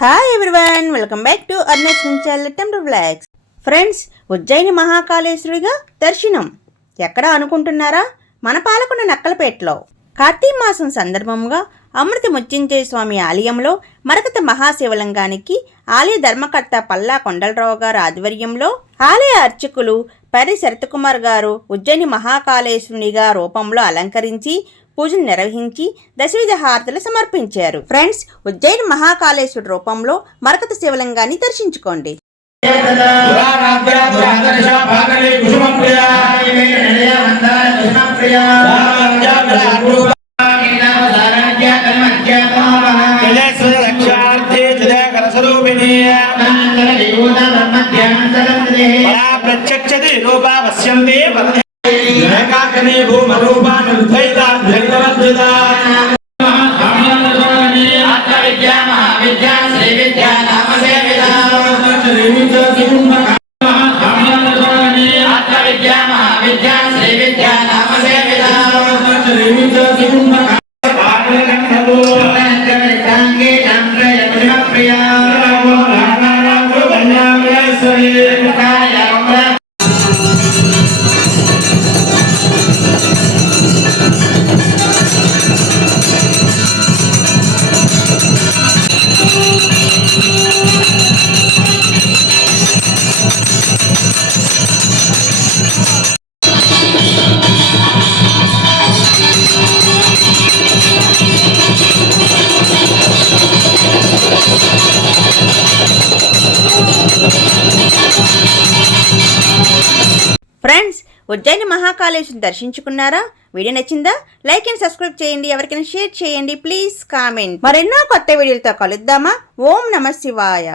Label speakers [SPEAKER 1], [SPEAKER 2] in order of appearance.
[SPEAKER 1] Hi everyone welcome back to అర్నెస్ channel temple blogs friends Ujjain మహాకాళేశ్వరిగా దర్శనం. ఎక్కడ అనుకుంటున్నారా? మన పాలకొండ నక్కలపేటలో. కార్తీక మాసం సందర్భంగా అమృత ముత్యంజయ స్వామి ఆలయంలో మరకత మహాశివలింగానికి ఆలయ ధర్మకర్త పల్లా కొండలరావు గారు ఆధ్వర్యంలో ఆలయ అర్చకులు పరి శరత్కుమార్ గారు ఉజ్జయిని మహాకాళేశ్వరునిగా రూపంలో అలంకరించి పూజలు నిర్వహించి దశవిధ హారతులు సమర్పించారు. ఫ్రెండ్స్ ఉజ్జయిని మహాకాళేశ్వరుడు రూపంలో మరకత శివలింగాన్ని దర్శించుకోండి.
[SPEAKER 2] పురాణాభ్యా పురాతనిషా భాగలే భూమ రూపాను ద్వైత జలేశ్వర రక్షార్థే జలేకరస్వరూపిణి పరా ప్రత్యక్షతి రూపా పశ్యంతి ఏకాకనే భూమరూపానుద్వైతాద్వైతవర్జితా
[SPEAKER 3] విద్యా మహావిద్యా శ్రీ విద్యా నామ ఆత్మ శ్రీ విద్యా నామ
[SPEAKER 1] ఫ్రెండ్స్ ఉజ్జయిని మహాకాళేశ్వరం దర్శించుకున్నారా? వీడియో నచ్చిందా? లైక్ అండ్ సబ్స్క్రైబ్ చేయండి. ఎవరికైనా షేర్ చేయండి. Please comment. మరెన్నో కొత్త వీడియోలతో కలుద్దామా? ఓం నమ శివాయ.